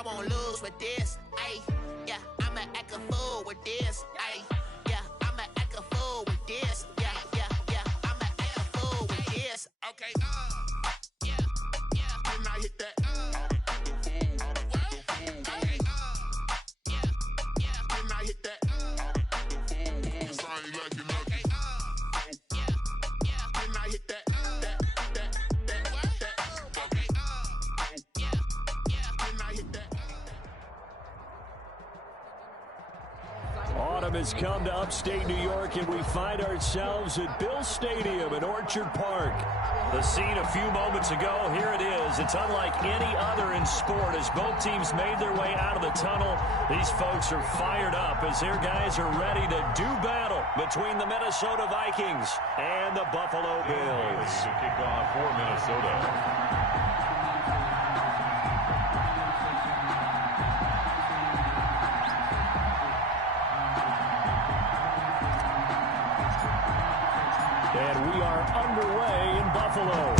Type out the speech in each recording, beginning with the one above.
I won't lose with this. Ayy, yeah, I'ma act a fool with this. Ayy, yeah, I'ma act a fool with this. Yeah, yeah, yeah, I'ma act a fool with this. Okay, yeah, yeah, when I hit that, okay, yeah, yeah, when I hit that, yes, I ain't like it. Okay, yeah, yeah, when I hit that, okay, yeah, yeah, when I hit that. Autumn has come to upstate New York, and we find ourselves at Bill Stadium in Orchard Park. The scene a few moments ago, here it is. It's unlike any other in sport. As both teams made their way out of the tunnel, these folks are fired up as their guys are ready to do battle between the Minnesota Vikings and the Buffalo Bills. Kickoff for Minnesota. And we are underway in Buffalo.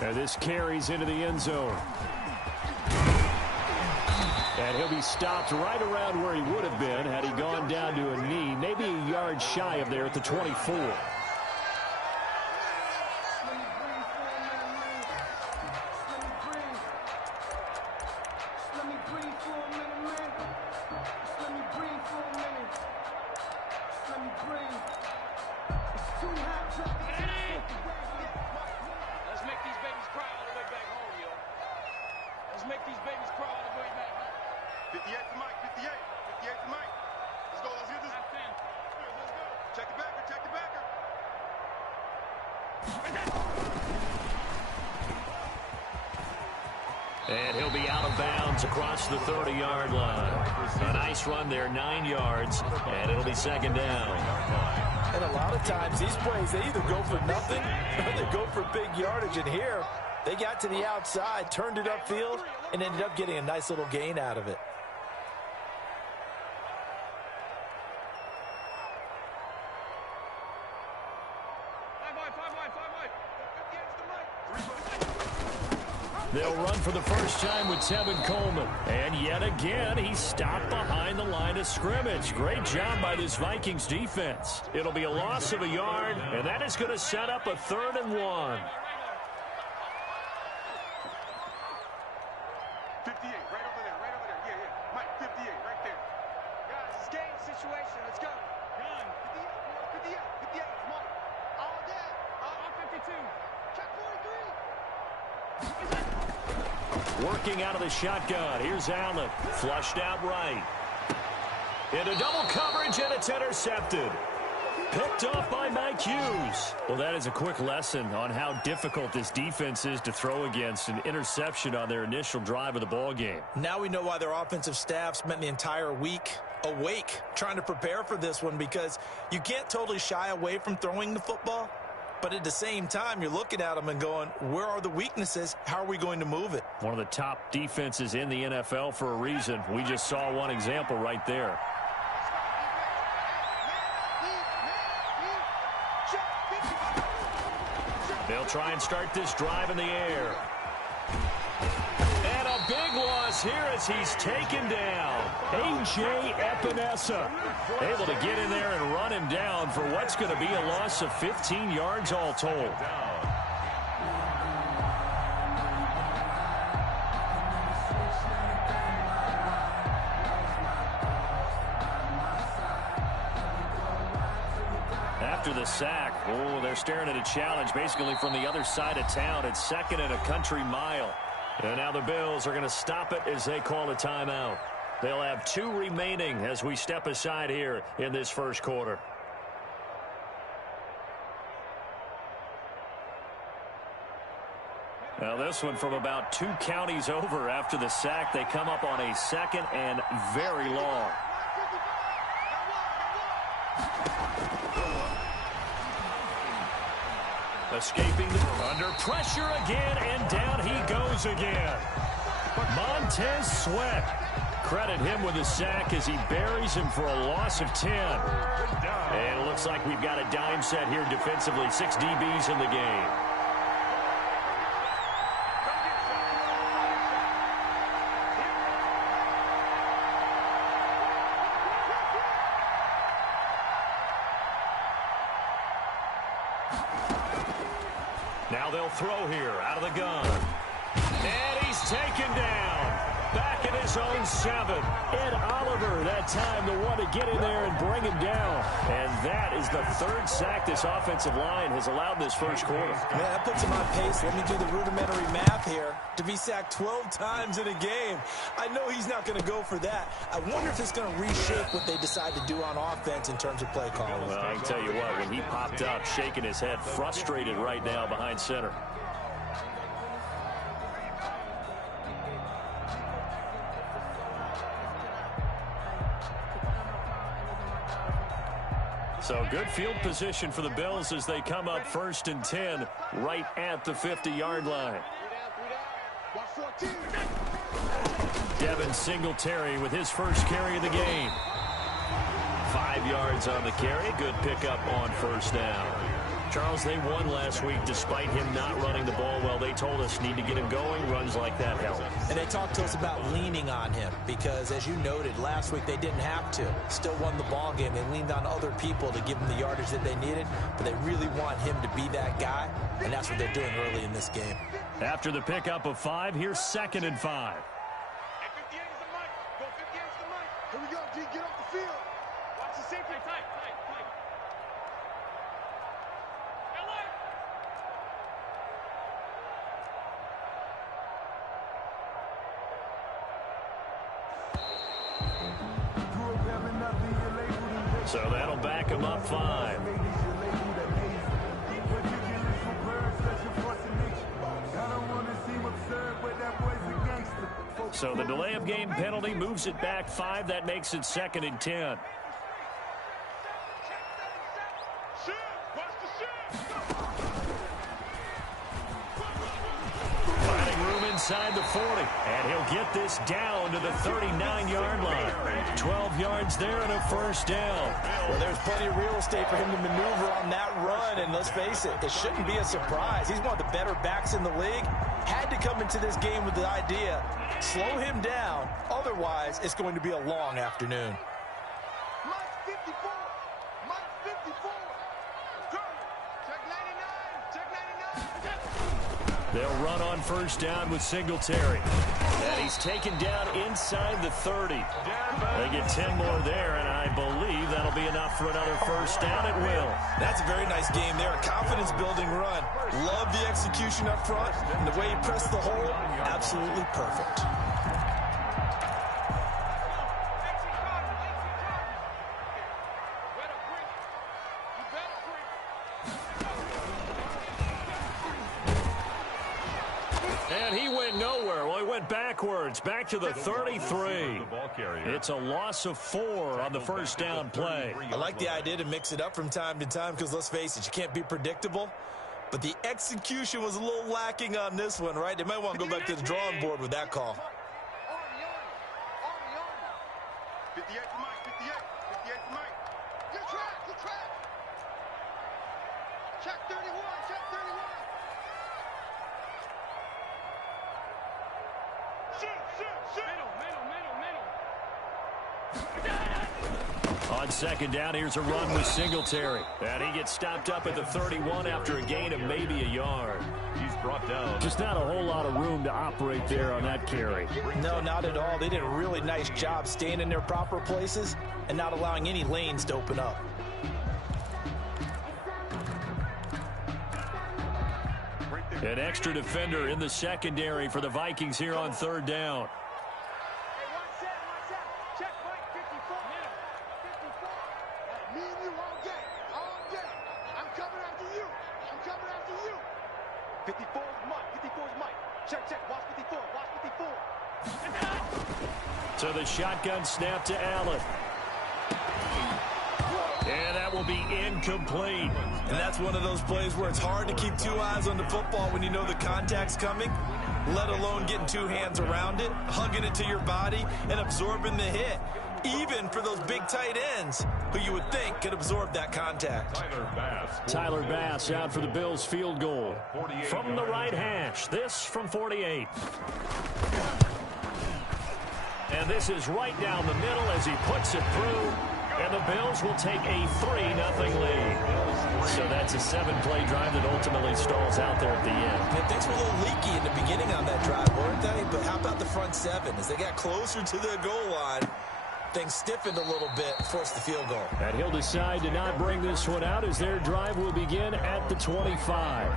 And this carries into the end zone. And he'll be stopped right around where he would have been had he gone down to a knee, maybe a yard shy of there at the 24. And he'll be out of bounds across the 30-yard line. A nice run there, 9 yards, and it'll be second down. And a lot of times these plays, they either go for nothing or they go for big yardage. And here, they got to the outside, turned it upfield, and ended up getting a nice little gain out of it. They'll run for the first time with Tevin Coleman. And yet again, he's stopped behind the line of scrimmage. Great job by this Vikings defense. It'll be a loss of a yard, and that is going to set up a 3rd and 1. 58, right over there, right over there. Yeah, yeah. Mike, 58, right there. Guys, it's game situation. Let's go. Gun. 58, 58, come on. All day. All 52. Check 43. Working out of the shotgun. Here's Allen. Flushed out right. Into double coverage, and it's intercepted. Picked off by Mike Hughes. Well, that is a quick lesson on how difficult this defense is to throw against. An interception on their initial drive of the ball game. Now we know why their offensive staff spent the entire week awake trying to prepare for this one, because you can't totally shy away from throwing the football. But at the same time, you're looking at them and going, where are the weaknesses? How are we going to move it? One of the top defenses in the NFL for a reason. We just saw one example right there. They'll try and start this drive in the air. And a big loss here as he's taken down. A.J. Epinesa able to get in there and run him down for what's going to be a loss of 15 yards all told. After the sack, they're staring at a challenge basically from the other side of town. It's 2nd and a country mile. And now the Bills are going to stop it as they call a timeout. They'll have 2 remaining as we step aside here in this first quarter. Now this one from about 2 counties over after the sack. They come up on a 2nd and very long. Escaping under pressure again, and down he goes again. Montez Sweat. Credit him with a sack as he buries him for a loss of 10. And it looks like we've got a dime set here defensively. 6 DBs in the game. Now they'll throw here out of the gun. And he's taken down. Back in his own 7. Ed Oliver, that time the one to get in there and bring him down. And that is the 3rd sack this offensive line has allowed this first quarter. Man, that puts him on pace. Let me do the rudimentary math here. To be sacked 12 times in a game. I know he's not going to go for that. I wonder if it's going to reshape what they decide to do on offense in terms of play calling. Well, I can tell you what, when he popped up, shaking his head, frustrated right now behind center. So good field position for the Bills as they come up 1st and 10 right at the 50-yard line. Devin Singletary with his first carry of the game. 5 yards on the carry. Good pickup on 1st down. Charles, they won last week despite him not running the ball well. They told us need to get him going. Runs like that help. And they talked to us about leaning on him because, as you noted, last week they didn't have to. Still won the ball game. They leaned on other people to give them the yardage that they needed, but they really want him to be that guy, and that's what they're doing early in this game. After the pickup of 5, here's 2nd and 5. Here we go, G. Get off the field. Watch the safety. Tight. So that'll back him up 5. So the delay of game penalty moves it back 5. That makes it 2nd and 10. Finding room inside the 40. And he'll get this down to the 39-yard line. 12 yards there and a 1st down. Well, there's plenty of real estate for him to maneuver on that run, and let's face it, it shouldn't be a surprise. He's one of the better backs in the league. Had to come into this game with the idea, slow him down, otherwise it's going to be a long afternoon. Mike 54. Mike 54. Check 99. They'll run on 1st down with Singletary. And he's taken down inside the 30. They get 10 more there, and I believe that'll be enough for another 1st down. It will. That's a very nice game there. A confidence-building run. Love the execution up front, and the way he pressed the hole, absolutely perfect. And he went nowhere. Well, he went backwards, back to the 33. It's a loss of 4 on the 1st down play. I like the idea to mix it up from time to time because, let's face it, you can't be predictable. But the execution was a little lacking on this one, right? They might want to go back to the drawing board with that call. 58 for Mike. 58 for Mike. Good track. Check 31. On 2nd down, here's a run with Singletary. And he gets stopped up at the 31 after a gain of maybe a yard. He's brought down. Just not a whole lot of room to operate there on that carry. No, not at all. They did a really nice job staying in their proper places and not allowing any lanes to open up. An extra defender in the secondary for the Vikings here on 3rd down. Hey, one set. Check Mike 54. 54. Me and you all day. I'm coming after you. 54 is Mike. Check. Watch 54. So the shotgun snap to Allen. And that will be incomplete. And that's one of those plays where it's hard to keep 2 eyes on the football when you know the contact's coming, let alone getting 2 hands around it, hugging it to your body, and absorbing the hit. Even for those big tight ends who you would think could absorb that contact. Tyler Bass out for the Bills field goal. From the right hash, this from 48. And this is right down the middle as he puts it through. And the Bills will take a 3-0 lead. So that's a 7-play drive that ultimately stalls out there at the end. And things were a little leaky in the beginning on that drive, weren't they? But how about the front 7? As they got closer to the goal line, things stiffened a little bit, forced the field goal. And he'll decide to not bring this one out as their drive will begin at the 25.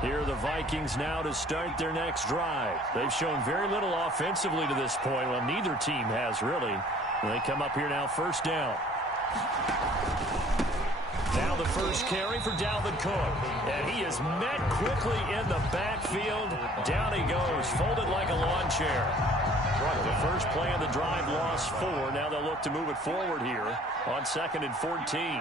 Here are the Vikings now to start their next drive. They've shown very little offensively to this point. Well, neither team has really. And they come up here now, first down. Now the first carry for Dalvin Cook. And he is met quickly in the backfield. Down he goes, folded like a lawn chair. The first play of the drive, lost 4. Now they'll look to move it forward here on 2nd and 14.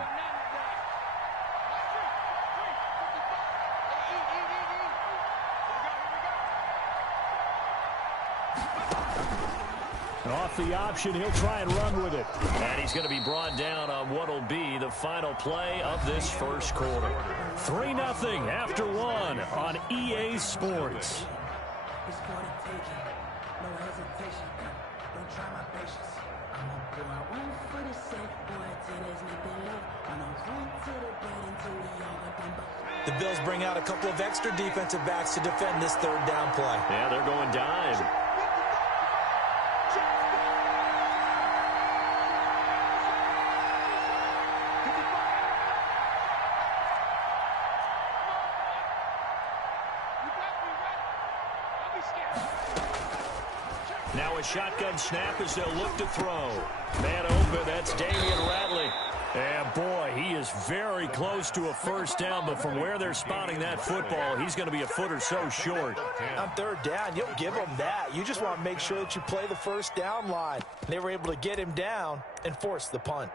Off the option, he'll try and run with it. And he's going to be brought down on what will be the final play of this first quarter. 3-0 after 1 on EA Sports. The Bills bring out a couple of extra defensive backs to defend this third down play. Yeah, they're going dime. Now a shotgun snap as they'll look to throw. Man open, that's Damian Ratley. And boy, he is very close to a first down, but from where they're spotting that football, he's going to be a foot or so short. On third down, you'll give them that. You just want to make sure that you play the first down line. They were able to get him down and force the punt.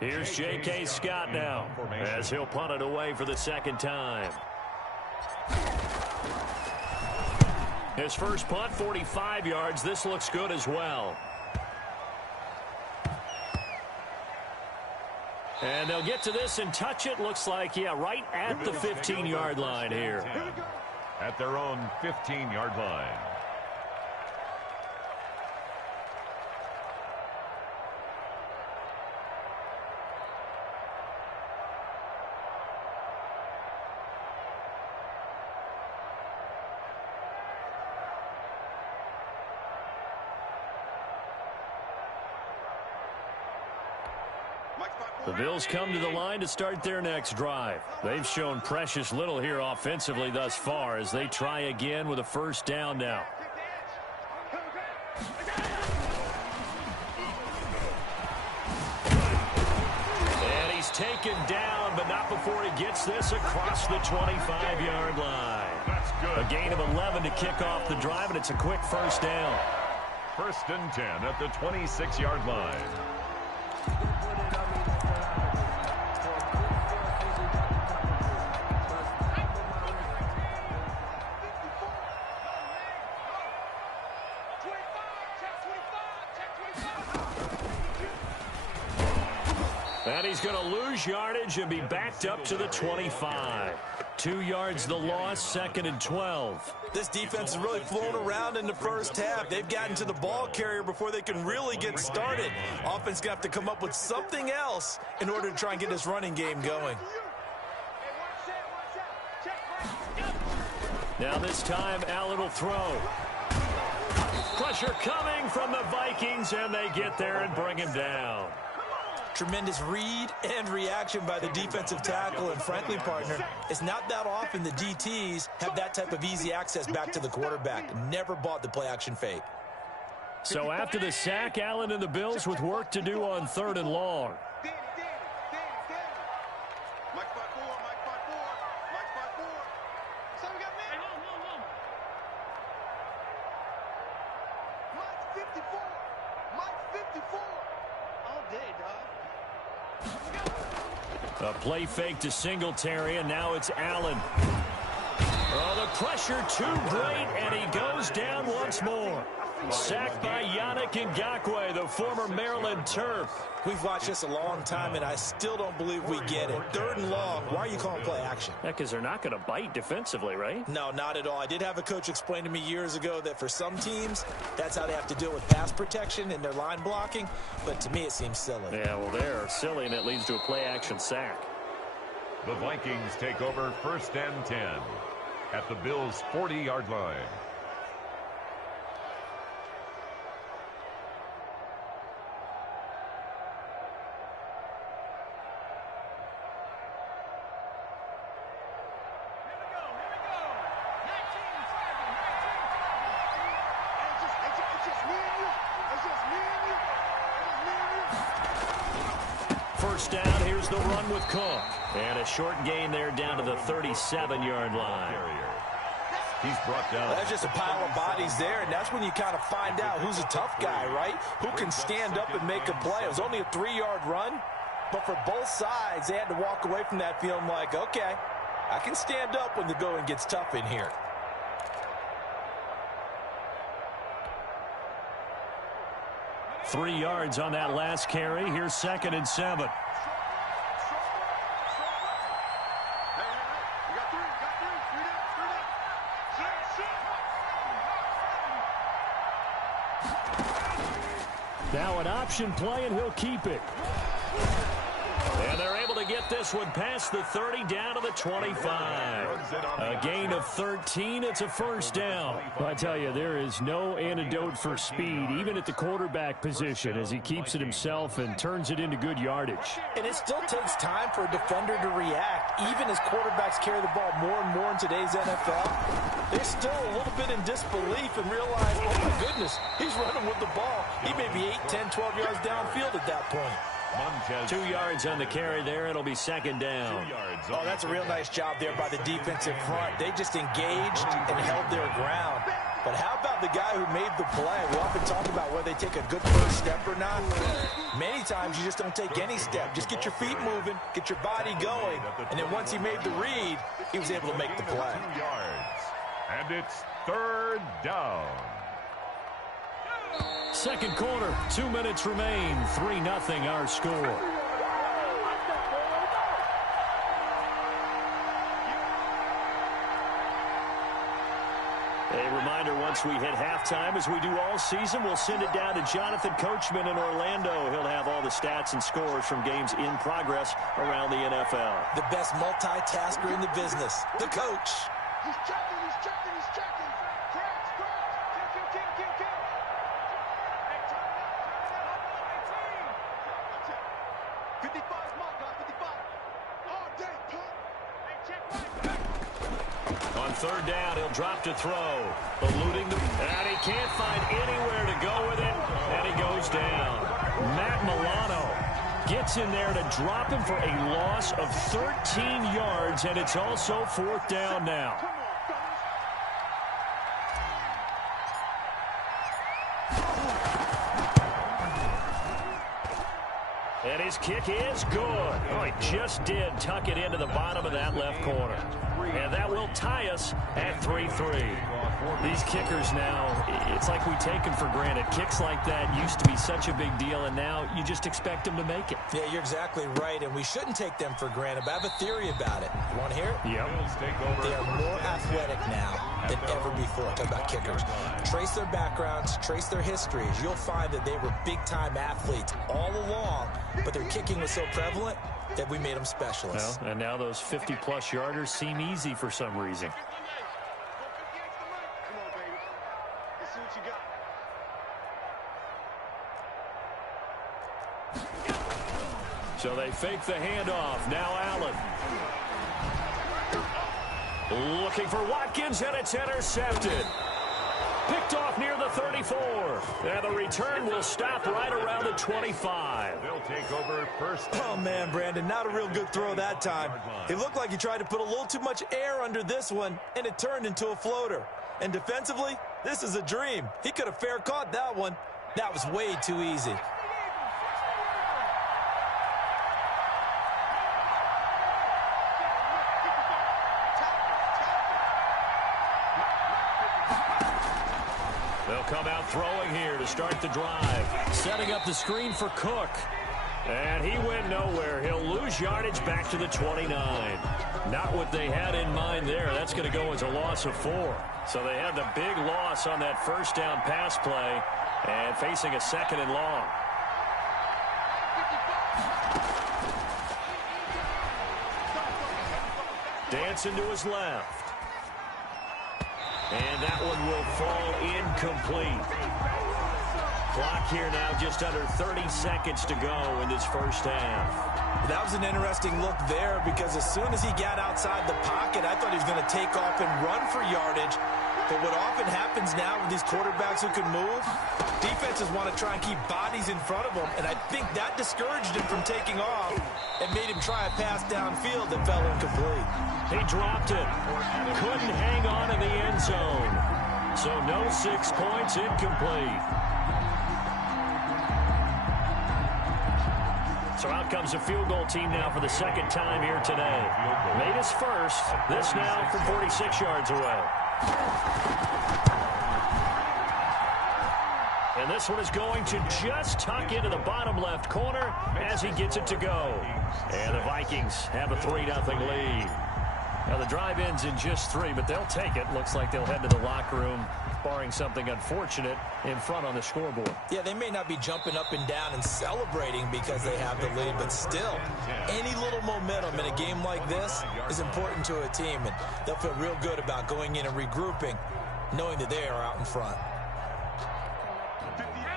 Here's J.K. Scott now as he'll punt it away for the second time. His first punt, 45 yards. This looks good as well. And they'll get to this and touch it. Looks like, yeah, right at the 15-yard line here. At their own 15-yard line. The Bills come to the line to start their next drive. They've shown precious little here offensively thus far as they try again with a first down now. And he's taken down, but not before he gets this across the 25-yard line. That's good. A gain of 11 to kick off the drive, and it's a quick first down. 1st and 10 at the 26-yard line. And he's going to lose yardage and be backed up to the 25. 2 yards the loss, 2nd and 12. This defense has really flown around in the first half. They've gotten to the ball carrier before they can really get started. Offense going to have to come up with something else in order to try and get this running game going. Now this time, Allen will throw. Pressure coming from the Vikings, and they get there and bring him down. Tremendous read and reaction by the defensive tackle, and frankly, partner, it's not that often the DTs have that type of easy access back to the quarterback. Never bought the play-action fake. So after the sack, Allen and the Bills with work to do on 3rd and long. A play fake to Singletary, and now it's Allen. Oh, the pressure too great, and he goes down once more. Sacked by Yannick Ngakoue, the former Maryland Terp. We've watched this a long time, and I still don't believe we get it. 3rd and long. Why are you calling play action? Yeah, because they're not going to bite defensively, right? No, not at all. I did have a coach explain to me years ago that for some teams, that's how they have to deal with pass protection and their line blocking. But to me, it seems silly. Yeah, well, they're silly, and it leads to a play action sack. The Vikings take over 1st and 10 at the Bills' 40-yard line. First down, here's the run with Cook. And a short gain there down to the 37-yard line. He's brought down. Well, that's just a pile of bodies there, and that's when you kind of find out who's a tough guy, right? Who can stand up and make a play. It was only a 3-yard run, but for both sides, they had to walk away from that feeling like, okay, I can stand up when the going gets tough in here. Three yards on that last carry. Here's 2nd and 7. Now an option play, and he'll keep it. And they're able to get this one past the 30 down to the 25. A gain of 13. It's a first down. Well, I tell you, there is no antidote for speed, even at the quarterback position, as he keeps it himself and turns it into good yardage. And it still takes time for a defender to react, even as quarterbacks carry the ball more and more in today's NFL. They're still a little bit in disbelief and realize, oh my goodness, he's running with the ball. He may be 8, 10, 12 yards downfield at that point. 2 yards on the carry there. It'll be 2nd down. Oh, that's a real nice job there by the defensive front. They just engaged and held their ground. But how about the guy who made the play? We often talk about whether they take a good first step or not. Many times you just don't take any step. Just get your feet moving, get your body going. And then once he made the read, he was able to make the play. 2 yards. And it's 3rd down. Second quarter, 2 minutes remain. 3-0 our score. A reminder, once we hit halftime, as we do all season, we'll send it down to Jonathan Coachman in Orlando. He'll have all the stats and scores from games in progress around the NFL. The best multitasker in the business, the coach. He's checking, he's checking, he's checking. Cross, cross. Kill. Hey, turn it up. 55 is mark, guys, 55. All day, pump. Hey, check right. On 3rd down, he'll drop to throw. Eluding the... And he can't find anywhere to go with it. And he goes down. Matt Milano gets in there to drop him for a loss of 13 yards. And it's also 4th down now. And his kick is good. Oh, he just did tuck it into the bottom of that left corner. And that will tie us at 3-3. These kickers now, it's like we take them for granted. Kicks like that used to be such a big deal, and now you just expect them to make it. Yeah, you're exactly right, and we shouldn't take them for granted, but I have a theory about it. You want to hear it? Yep. They are more athletic now than ever before. Talk about kickers. Trace their backgrounds, trace their histories. You'll find that they were big-time athletes all along, but their kicking was so prevalent that we made them specialists. Well, and now those 50-plus yarders seem easy for some reason. Come on, baby. Let's see what you got. So they fake the handoff. Now Allen. Looking for Watkins, and it's intercepted. Picked off near the 34. And the return will stop right around the 25. They'll take over 1st. Oh, man, Brandon, not a real good throw that time. It looked like he tried to put a little too much air under this one, and it turned into a floater. And defensively, this is a dream. He could have fair caught that one. That was way too easy. They'll come out throwing here to start the drive. Setting up the screen for Cook. And he went nowhere. He'll lose yardage back to the 29. Not what they had in mind there. That's going to go as a loss of 4. So they had the big loss on that first down pass play and facing a 2nd and long. Dancing to his left. And that one will fall incomplete. Clock here now just under 30 seconds to go in this first half. That was an interesting look there because as soon as he got outside the pocket, I thought he was going to take off and run for yardage. But what often happens now with these quarterbacks who can move, defenses want to try and keep bodies in front of them, and I think that discouraged him from taking off and made him try a pass downfield that fell incomplete. He dropped it. Couldn't hang on in the end zone. So no 6 points, incomplete. So out comes a field goal team now for the 2nd time here today. Made his first. This now from 46 yards away. And this one is going to just tuck into the bottom left corner as he gets it to go. And the Vikings have a 3-0 lead. Now the drive ends in just 3, but they'll take it. Looks like they'll head to the locker room, barring something unfortunate in front on the scoreboard. Yeah, they may not be jumping up and down and celebrating because they have the lead, but still, any little momentum in a game like this is important to a team, and they'll feel real good about going in and regrouping, knowing that they are out in front.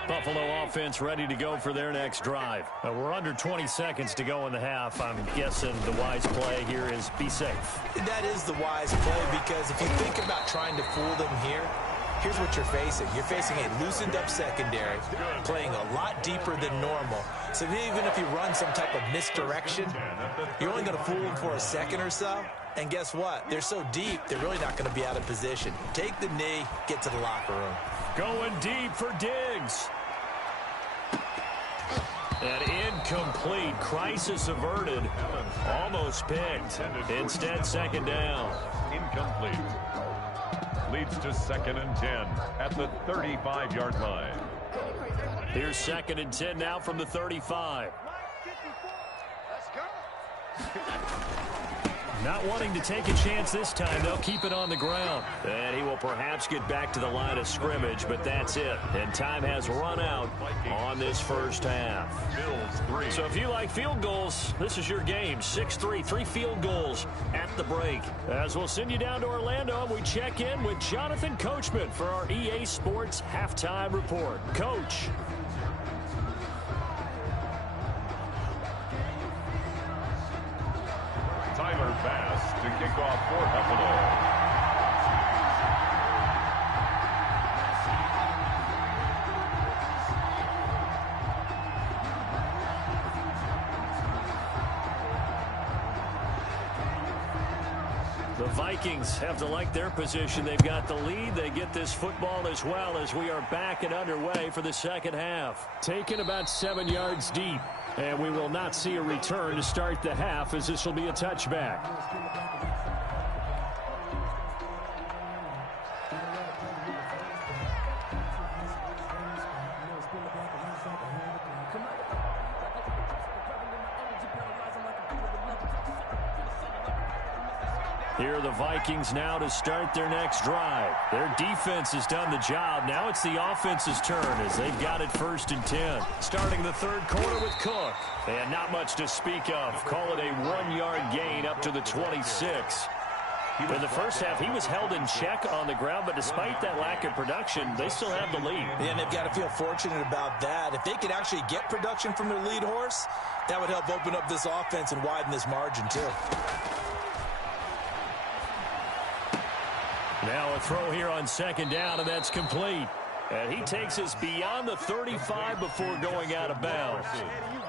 Buffalo offense ready to go for their next drive. We're under 20 seconds to go in the half. I'm guessing the wise play here is be safe. That is the wise play because if you think about trying to fool them here, here's what you're facing. You're facing a loosened up secondary, playing a lot deeper than normal. So even if you run some type of misdirection, you're only going to fool them for a second or so. And guess what? They're so deep, they're really not going to be out of position. Take the knee, get to the locker room. Going deep for Diggs. And incomplete. Crisis averted. Almost picked. Instead, 2nd down. Incomplete. Leads to 2nd and 10 at the 35-yard line. Here's 2nd and 10 now from the 35. Let's go. Not wanting to take a chance this time, they'll keep it on the ground. And he will perhaps get back to the line of scrimmage, but that's it. And time has run out on this first half. Bills 3. So if you like field goals, this is your game. 6-3, 3 field goals at the break. As we'll send you down to Orlando, we check in with Jonathan Coachman for our EA Sports Halftime Report. Coach. Tyler Bass to kick off for Buffalo. The Vikings have to like their position. They've got the lead. They get this football as well as we are back and underway for the second half. Taken about 7 yards deep. And we will not see a return to start the half as this will be a touchback. Here are the Vikings now to start their next drive. Their defense has done the job. Now it's the offense's turn as they've got it 1st and 10. Starting the 3rd quarter with Cook. And not much to speak of. Call it a 1-yard gain up to the 26. In the first half, he was held in check on the ground, but despite that lack of production, they still have the lead. And they've got to feel fortunate about that. If they could actually get production from their lead horse, that would help open up this offense and widen this margin too. Now a throw here on 2nd down, and that's complete. And he takes us beyond the 35 before going out of bounds.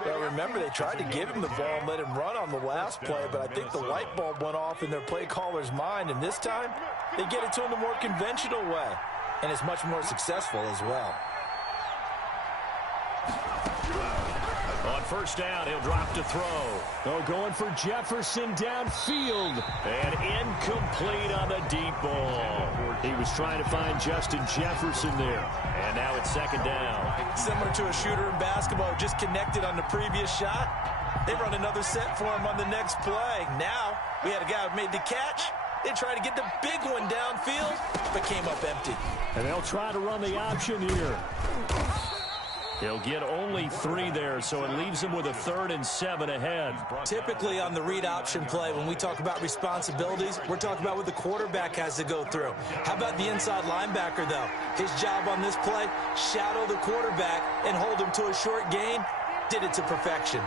Well, remember, they tried to give him the ball and let him run on the last play, but I think the light bulb went off in their play caller's mind, and this time they get it to him the more conventional way, and it's much more successful as well. On 1st down, he'll drop to throw. Oh, going for Jefferson downfield. And incomplete on the deep ball. He was trying to find Justin Jefferson there. And now it's second down. Similar to a shooter in basketball, just connected on the previous shot. They run another set for him on the next play. Now, we had a guy who made the catch. They tried to get the big one downfield, but came up empty. And they'll try to run the option here. He'll get only 3 there, so it leaves him with a 3rd and 7 ahead. Typically on the read option play, when we talk about responsibilities, we're talking about what the quarterback has to go through. How about the inside linebacker, though? His job on this play, shadow the quarterback and hold him to a short gain. Did it to perfection.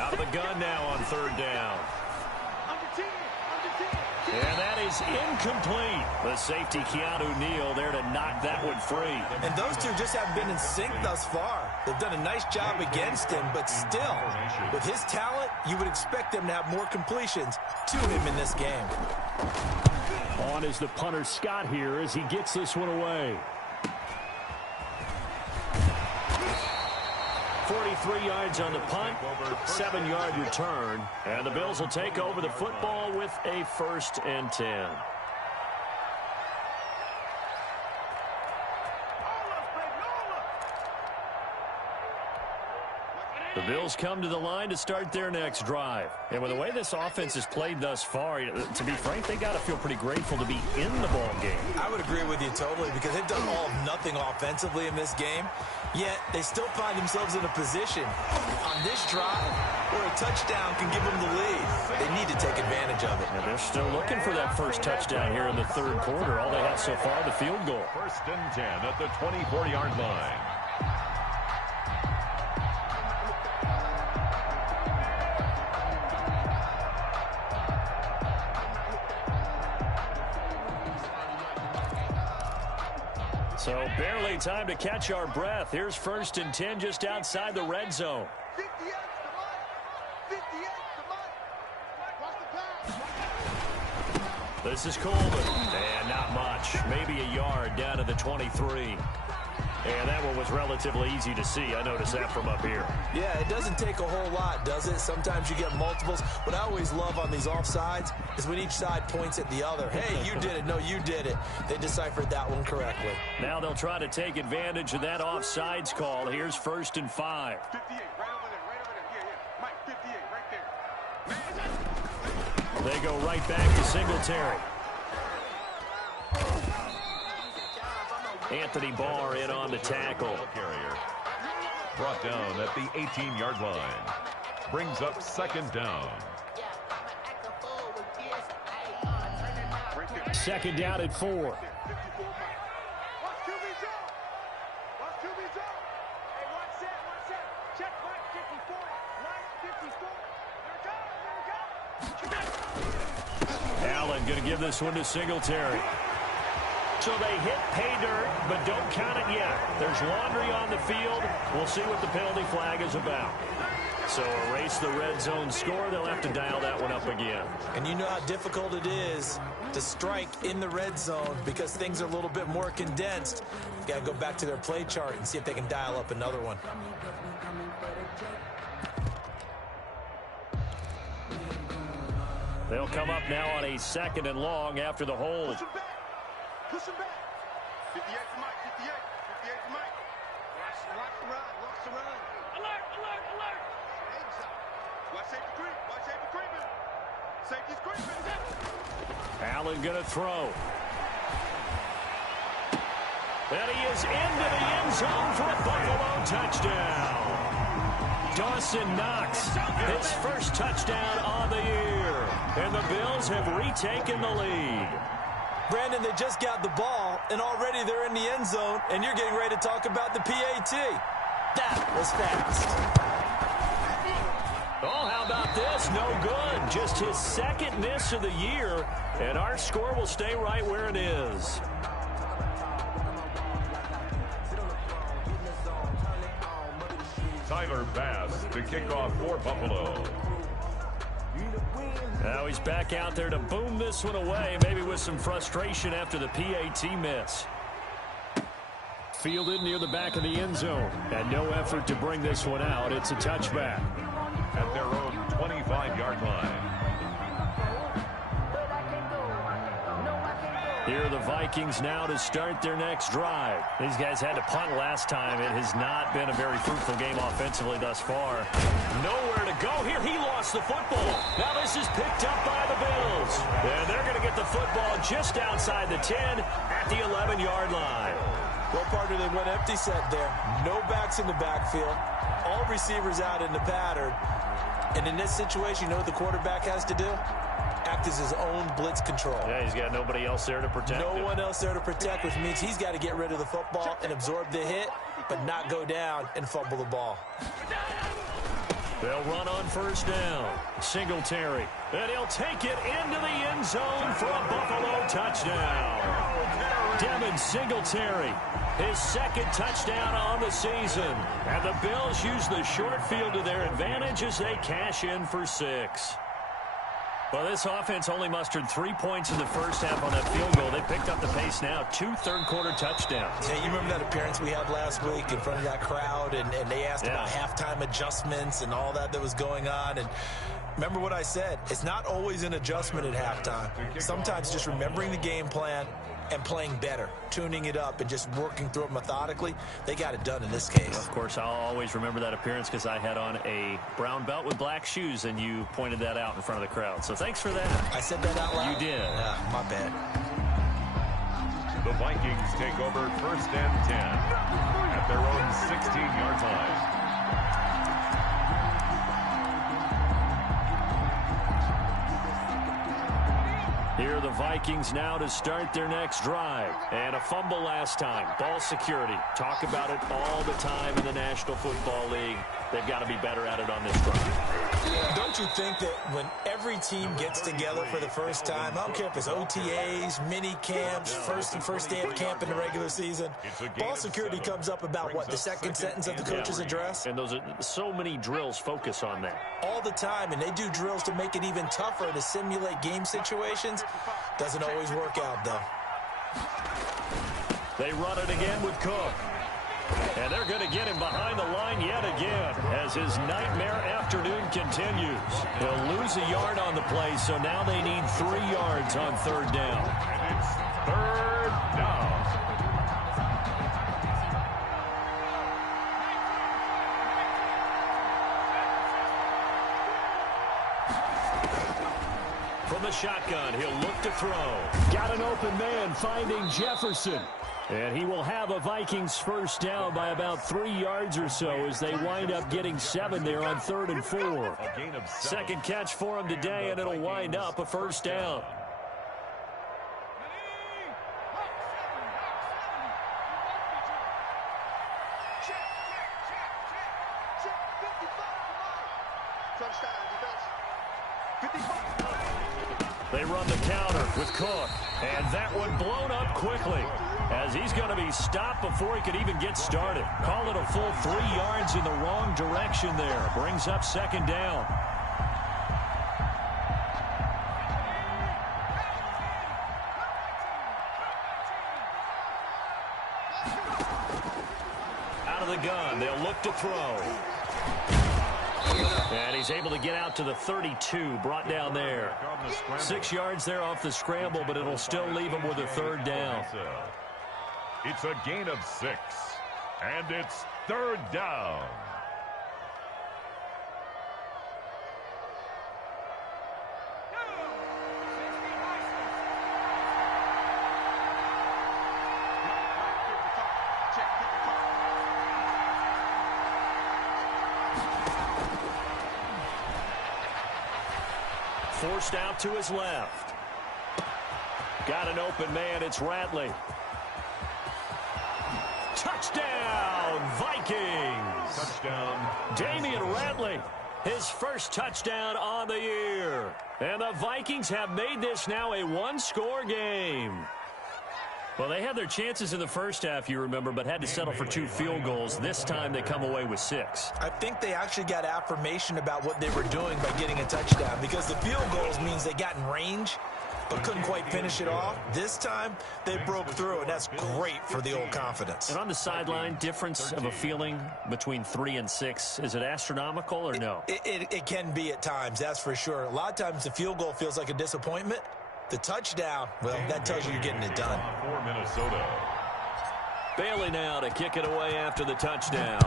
Out of the gun now on 3rd down. And that is incomplete. The safety, Keanu Neal, there to knock that one free. And those two just haven't been in sync thus far. They've done a nice job against him, but still, with his talent, you would expect them to have more completions to him in this game. On is the punter, Scott, here as he gets this one away. 43 yards on the punt, 7-yard return, and the Bills will take over the football with a 1st and 10. The Bills come to the line to start their next drive. And with the way this offense has played thus far, to be frank, they got to feel pretty grateful to be in the ball game. I would agree with you totally because they've done all nothing offensively in this game, yet they still find themselves in a position on this drive where a touchdown can give them the lead. They need to take advantage of it. And they're still looking for that first touchdown here in the 3rd quarter. All they have so far, the field goal. 1st and 10 at the 24-yard line. So barely time to catch our breath. Here's 1st and 10 just outside the red zone. 58 to Mike. 58 to Mike. Watch the pass. This is Coleman. And not much. Maybe a yard down to the 23. And that one was relatively easy to see. I noticed that from up here. Yeah, it doesn't take a whole lot, does it? Sometimes you get multiples. What I always love on these offsides is when each side points at the other. Hey, you did it. No, you did it. They deciphered that one correctly. Now they'll try to take advantage of that offsides call. Here's 1st and 5. 58, right over there, right over there. Yeah, yeah. Mike, 58, right there. They go right back to Singletary. Anthony Barr in on the tackle. Carrier brought down at the 18-yard line. Brings up 2nd down. 2nd down at 4. Watch QB zone. Watch QB zone. Hey, watch set. Check Mike 54. Mike 54. Here we go. Allen going to give this one to Singletary. So they hit pay dirt, but don't count it yet. There's laundry on the field. We'll see what the penalty flag is about. So erase the red zone score. They'll have to dial that one up again. And you know how difficult it is to strike in the red zone because things are a little bit more condensed. You got to go back to their play chart and see if they can dial up another one. They'll come up now on a 2nd and long after the hold. Push him back. 58 to Mike. 58 to Mike. Watch the run. Alert. Watch safety creep. Safety's creeping. Allen going to throw. And he is into the end zone for a Buffalo touchdown. Dawson Knox, his first touchdown on the year. And the Bills have retaken the lead. Brandon, they just got the ball, and already they're in the end zone, and you're getting ready to talk about the PAT. That was fast. Oh, how about this? No good. Just his 2nd miss of the year, and our score will stay right where it is. Tyler Bass to kick off for Buffalo. Now he's back out there to boom this one away, maybe with some frustration after the PAT miss. Fielded near the back of the end zone. And no effort to bring this one out. It's a touchback. At their own 25-yard line. Here are the Vikings now to start their next drive. These guys had to punt last time. It has not been a very fruitful game offensively thus far. Nowhere to go here. He lost the football. Now this is picked up by the Bills. And they're going to get the football just outside the 10 at the 11-yard line. Well, partner, they went empty set there. No backs in the backfield. All receivers out in the pattern. And in this situation, you know what the quarterback has to do? Act as his own blitz control. Yeah, he's got nobody else there to protect him. No one else there to protect, which means he's got to get rid of the football and absorb the hit, but not go down and fumble the ball. They'll run on first down. Singletary. And he'll take it into the end zone for a Buffalo touchdown. Devin Singletary, his second touchdown on the season. And the Bills use the short field to their advantage as they cash in for 6. Well, this offense only mustered 3 points in the first half on that field goal. They picked up the pace now. 2 third-quarter touchdowns. Yeah, you remember that appearance we had last week in front of that crowd, and they asked about halftime adjustments and all that was going on. And remember what I said. It's not always an adjustment at halftime. Sometimes just remembering the game plan and playing better, tuning it up and just working through it methodically. They got it done in this case. Of course, I'll always remember that appearance because I had on a brown belt with black shoes, and you pointed that out in front of the crowd. So thanks for that. I said that out loud? You did. My bad. The Vikings take over first and 10 at their own 16-yard line. Here are the Vikings now to start their next drive. And a fumble last time. Ball security. Talk about it all the time in the National Football League. They've got to be better at it on this drive. Don't you think that when every team gets together for the first time, I don't care if it's OTAs, mini camps, first day of camp in the regular season, ball security comes up about, what, the second sentence of the coach's address? And those are so many drills focus on that. All the time, and they do drills to make it even tougher to simulate game situations. Doesn't always work out, though. They run it again with Cook. And they're going to get him behind the line yet again as his nightmare afternoon continues. They'll lose a yard on the play, so now they need 3 yards on third down. And it's third down. From the shotgun, he'll look to throw. Got an open man finding Jefferson. And he will have a Vikings first down by about 3 yards or so as they wind up getting 7 there on 3rd and 4. Second catch for him today, and it'll wind up a first down. They run the counter with Cook, and that one blown up quickly as he's going to be stopped before he could even get started. Call it a full 3 yards in the wrong direction there. Brings up second down. Out of the gun, they'll look to throw. And he's able to get out to the 32, brought down there. 6 yards there off the scramble, but it'll still leave him with a third down. It's a gain of 6, and it's third down. Forced out to his left. Got an open man. It's Ratley. Touchdown, Vikings! Touchdown. Damian Ratley, his first touchdown on the year. And the Vikings have made this now a one-score game. Well, they had their chances in the first half, you remember, but had to settle for 2 field goals. This time they come away with 6. I think they actually got affirmation about what they were doing by getting a touchdown, because the field goals means they got in range, but couldn't quite finish it off. This time, they broke through, and that's great for the old confidence. And on the sideline, difference of a feeling between 3 and 6, is it astronomical or no? It can be at times, that's for sure. A lot of times the field goal feels like a disappointment. The touchdown, well, that tells you you're getting it done. For Minnesota. Bailey now to kick it away after the touchdown.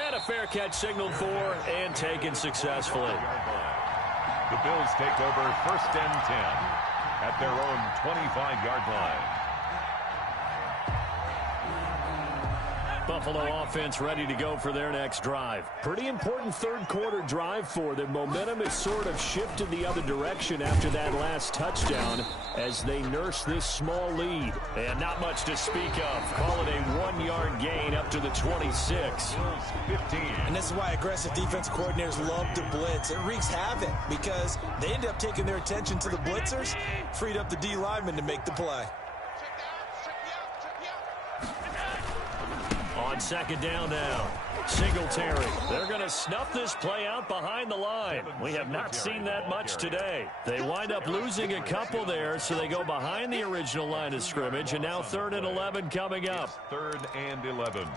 And a fair catch signaled for and taken successfully. The Bills take over 1st and 10 at their own 25-yard line. Buffalo offense ready to go for their next drive. Pretty important third-quarter drive for them. Momentum has sort of shifted the other direction after that last touchdown as they nurse this small lead. And not much to speak of. Call it a 1-yard gain up to the 26. 15. And this is why aggressive defense coordinators love to blitz. It wreaks havoc because they end up taking their attention to the blitzers, freed up the D lineman to make the play. On 2nd down now, Singletary. They're going to snuff this play out behind the line. We have not seen that much today. They wind up losing a couple there, so they go behind the original line of scrimmage, and now 3rd and 11 coming up. 3rd and 11.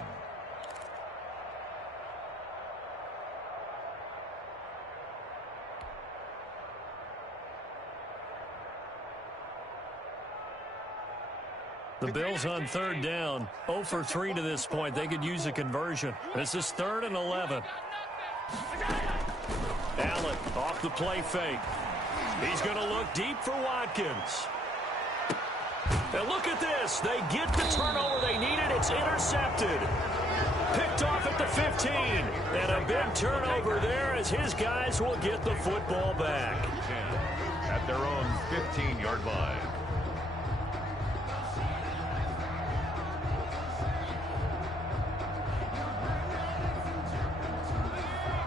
The Bills on 3rd down, 0 for 3 to this point. They could use a conversion. This is 3rd and 11. Allen off the play fake. He's going to look deep for Watkins. And look at this. They get the turnover they needed. It's intercepted. Picked off at the 15. And a big turnover there as his guys will get the football back. At their own 15-yard line.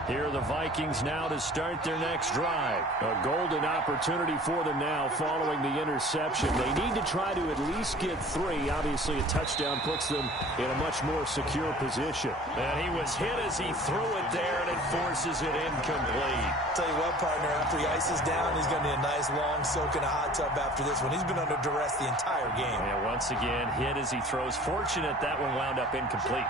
Here are the Vikings now to start their next drive. A golden opportunity for them now following the interception. They need to try to at least get 3. Obviously, a touchdown puts them in a much more secure position. And he was hit as he threw it there, and it forces it incomplete. Tell you what, partner, after he ices down, he's going to need a nice long soak in a hot tub after this one. He's been under duress the entire game. And once again, hit as he throws. Fortunate that one wound up incomplete.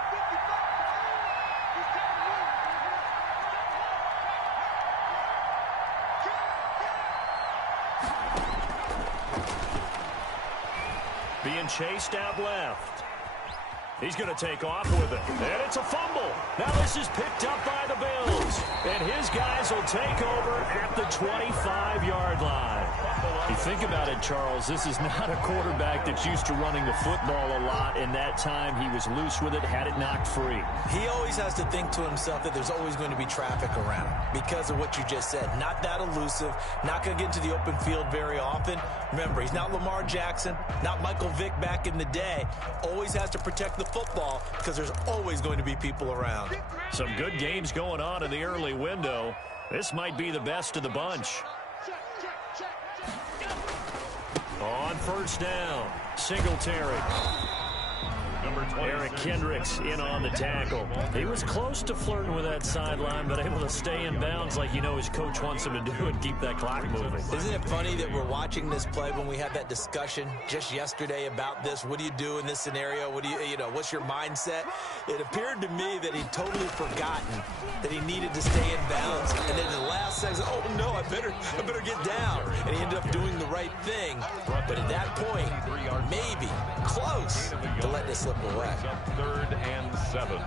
Being chased out left. He's going to take off with it. And it's a fumble. Now this is picked up by the Bills. And his guys will take over at the 25-yard line. You think about it, Charles, this is not a quarterback that's used to running the football a lot. In that time, he was loose with it, had it knocked free. He always has to think to himself that there's always going to be traffic around because of what you just said. Not that elusive, not going to get into the open field very often. Remember, he's not Lamar Jackson, not Michael Vick back in the day. Always has to protect the football because there's always going to be people around. Some good games going on in the early window. This might be the best of the bunch. On 1st down, Singletary. Eric Kendricks in on the tackle. He was close to flirting with that sideline, but able to stay in bounds like his coach wants him to do and keep that clock moving. Isn't it funny that we're watching this play when we had that discussion just yesterday about this? What do you do in this scenario? What do what's your mindset? It appeared to me that he'd totally forgotten that he needed to stay in bounds, and then in the last second, oh no, I better get down. And he ended up doing the right thing. But at that point, maybe close to let this slip away. 3rd and 7.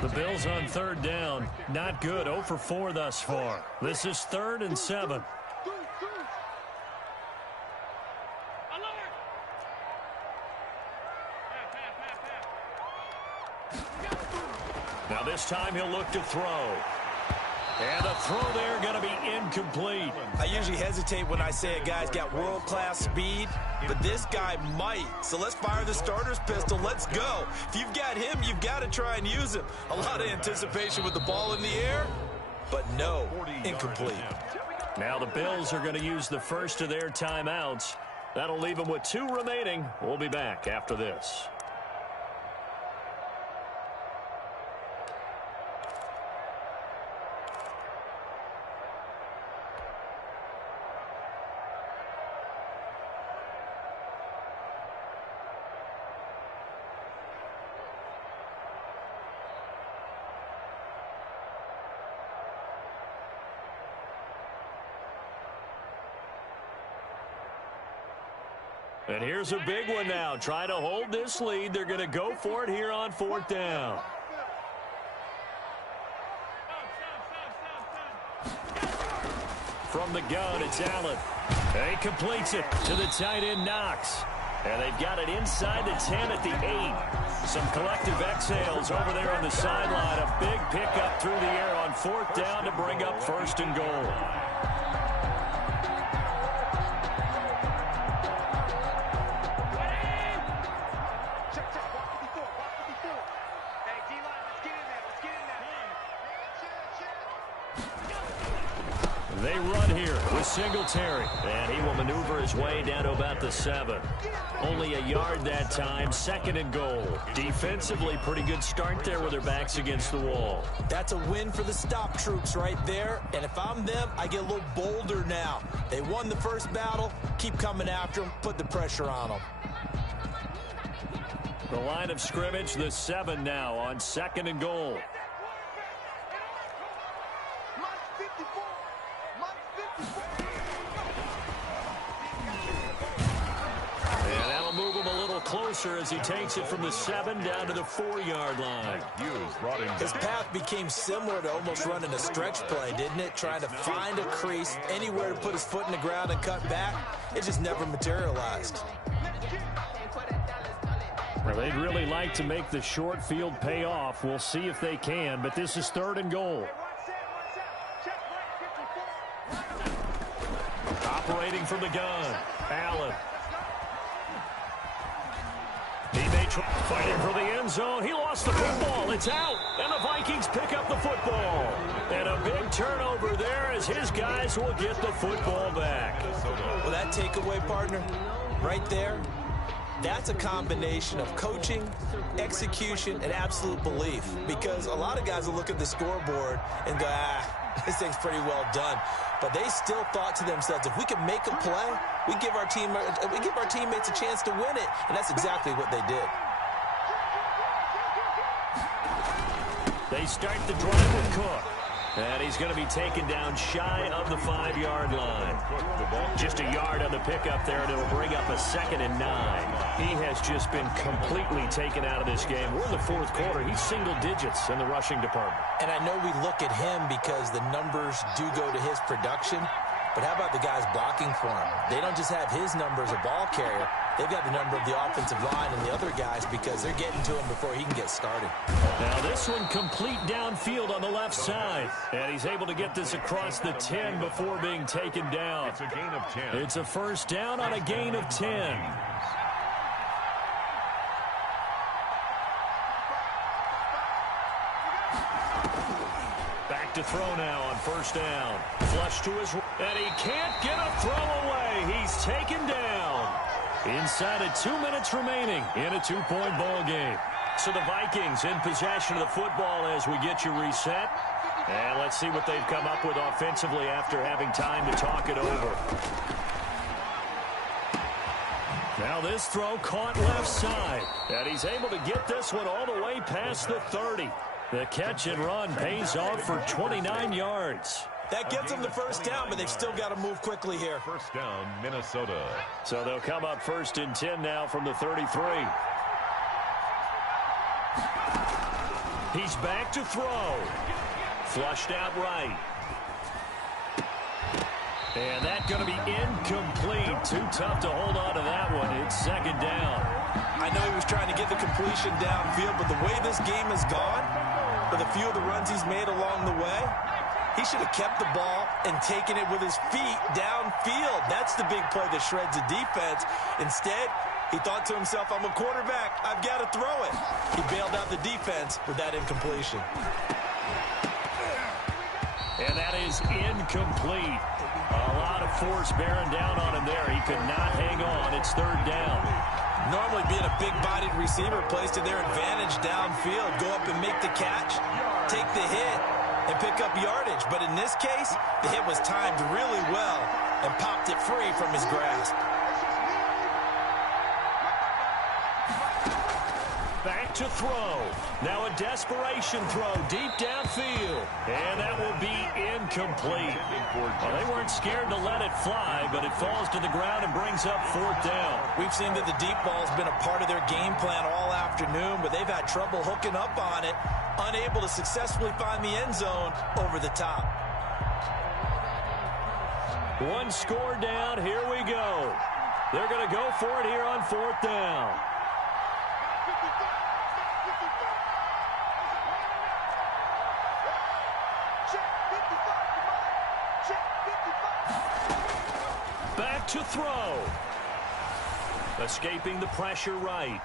The Bills on 3rd down. Not good. 0 for 4 thus far. This is 3rd and 7. Now this time he'll look to throw. And the throw there going to be incomplete. I usually hesitate when I say a guy's got world-class speed, but this guy might. So let's fire the starter's pistol. Let's go. If you've got him, you've got to try and use him. A lot of anticipation with the ball in the air, but no, incomplete. Now the Bills are going to use the first of their timeouts. That'll leave them with 2 remaining. We'll be back after this. And here's a big one now. Trying to hold this lead. They're going to go for it here on 4th down. From the gun, it's Allen. And he completes it to the tight end, Knox. And they've got it inside the 10 at the 8. Some collective exhales over there on the sideline. A big pickup through the air on 4th down to bring up 1st and goal. They run here with Singletary, and he will maneuver his way down to about the 7. Only a yard that time, 2nd and goal. Defensively, pretty good start there with their backs against the wall. That's a win for the stop troops right there, and if I'm them, I get a little bolder now. They won the first battle, keep coming after them, put the pressure on them. The line of scrimmage, the 7 now on 2nd and goal. Closer as he takes it from the 7 down to the 4-yard line. His path became similar to almost running a stretch play, didn't it? Trying to find a crease, anywhere to put his foot in the ground and cut back. It just never materialized. Well, they'd really like to make the short field pay off. We'll see if they can, but this is 3rd and goal. Operating from the gun, Allen. Fighting for the end zone. He lost the football. It's out. And the Vikings pick up the football. And a big turnover there as his guys will get the football back. Well, that takeaway, partner, right there, that's a combination of coaching, execution, and absolute belief. Because a lot of guys will look at the scoreboard and go, this thing's pretty well done. But they still thought to themselves, if we can make a play, we give our teammates a chance to win it. And that's exactly what they did. They start the drive with Cook. And he's going to be taken down shy of the 5-yard line. Just a yard on the pickup there, and it'll bring up a 2nd and 9. He has just been completely taken out of this game. We're in the 4th quarter. He's single digits in the rushing department. And I know we look at him because the numbers do go to his production. But how about the guys blocking for him? They don't just have his number as a ball carrier. They've got the number of the offensive line and the other guys because they're getting to him before he can get started. Now this one complete downfield on the left side. And he's able to get this across the 10 before being taken down. It's a gain of 10. It's a 1st down on a gain of 10. Back to throw now on 1st down. Flush to his right. And he can't get a throw away. He's taken down. Inside of 2 minutes remaining in a 2-point ball game. So the Vikings in possession of the football as we get you reset. And let's see what they've come up with offensively after having time to talk it over. Now this throw caught left side. And he's able to get this one all the way past the 30. The catch and run pays off for 29 yards. That gets them the 1st down, but they've still got to move quickly here. 1st down, Minnesota. So they'll come up 1st and 10 now from the 33. He's back to throw. Flushed out right. And that's going to be incomplete. Too tough to hold on to that one. It's 2nd down. I know he was trying to get the completion downfield, but the way this game has gone, with a few of the runs he's made along the way, he should have kept the ball and taken it with his feet downfield. That's the big play that shreds the defense. Instead, he thought to himself, I'm a quarterback. I've got to throw it. He bailed out the defense with that incompletion. And that is is incomplete. A lot of force bearing down on him there. He could not hang on. It's third down. Normally being a big-bodied receiver plays to their advantage downfield. Go up and make the catch, take the hit, and pick up yardage. But in this case, the hit was timed really well and popped it free from his grasp. Back to throw. Now a desperation throw deep downfield. And that will be incomplete. Well, they weren't scared to let it fly, but it falls to the ground and brings up fourth down. We've seen that the deep ball has been a part of their game plan all afternoon, but they've had trouble hooking up on it, unable to successfully find the end zone over the top. One score down. Here we go. They're going to go for it here on fourth down. Back to throw. Escaping the pressure right.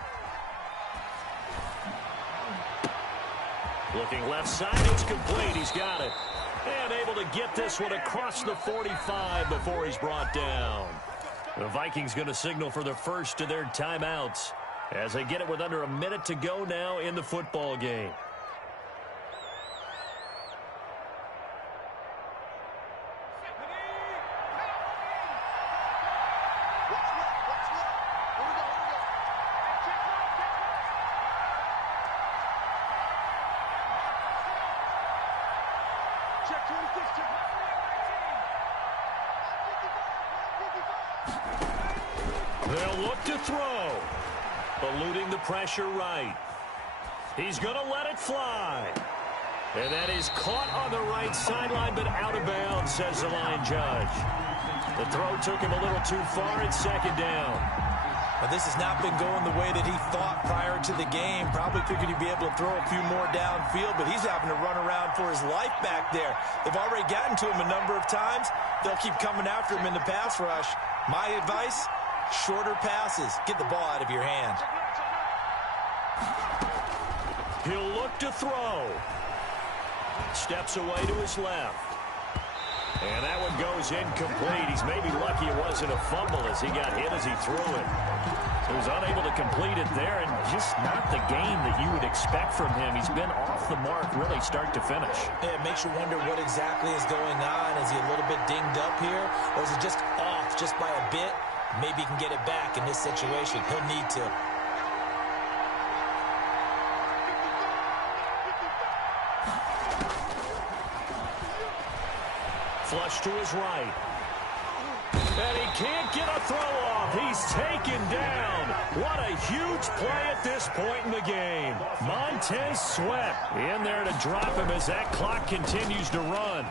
Looking left side, it's complete. He's got it. And able to get this one across the 45 before he's brought down. The Vikings going to signal for the first of their timeouts as they get it with under a minute to go now in the football game. They'll look to throw. Eluding the pressure right. He's going to let it fly. And that is caught on the right sideline, but out of bounds, says the line judge. The throw took him a little too far. It's second down. But this has not been going the way that he thought prior to the game. Probably figured he'd be able to throw a few more downfield, but he's having to run around for his life back there. They've already gotten to him a number of times. They'll keep coming after him in the pass rush. My advice, shorter passes. Get the ball out of your hand. He'll look to throw. Steps away to his left. And that one goes incomplete. He's maybe lucky it wasn't a fumble as he got hit as he threw it. He was unable to complete it there, and just not the game that you would expect from him. He's been off the mark really start to finish. Yeah, it makes you wonder what exactly is going on. Is he a little bit dinged up here, or is he just off just by a bit? Maybe he can get it back in this situation. He'll need to. Flush to his right. And he can't get a throw off. He's taken down. What a huge play at this point in the game. Montez Sweat in there to drop him as that clock continues to run.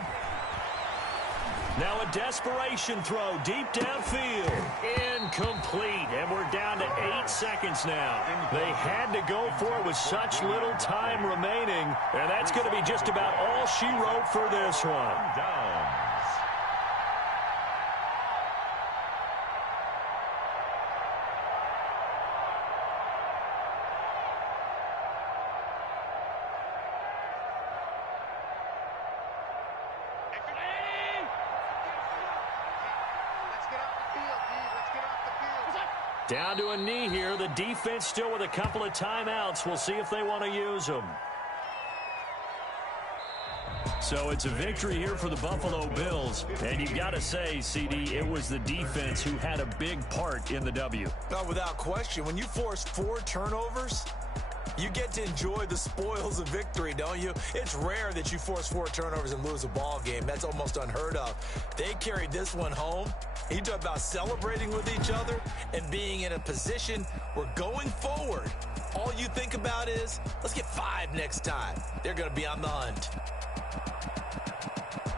Now a desperation throw deep downfield. Incomplete. And we're down to 8 seconds now. They had to go for it with such little time remaining. And that's going to be just about all she wrote for this one. Down to a knee here. The defense still with a couple of timeouts. We'll see if they want to use them. So it's a victory here for the Buffalo Bills. And you've got to say, CD, it was the defense who had a big part in the W. No, without question. When you force 4 turnovers, you get to enjoy the spoils of victory, don't you? It's rare that you force 4 turnovers and lose a ball game. That's almost unheard of. They carried this one home. You talk about celebrating with each other and being in a position where going forward, all you think about is, let's get 5 next time. They're going to be on the hunt.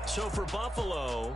So for Buffalo,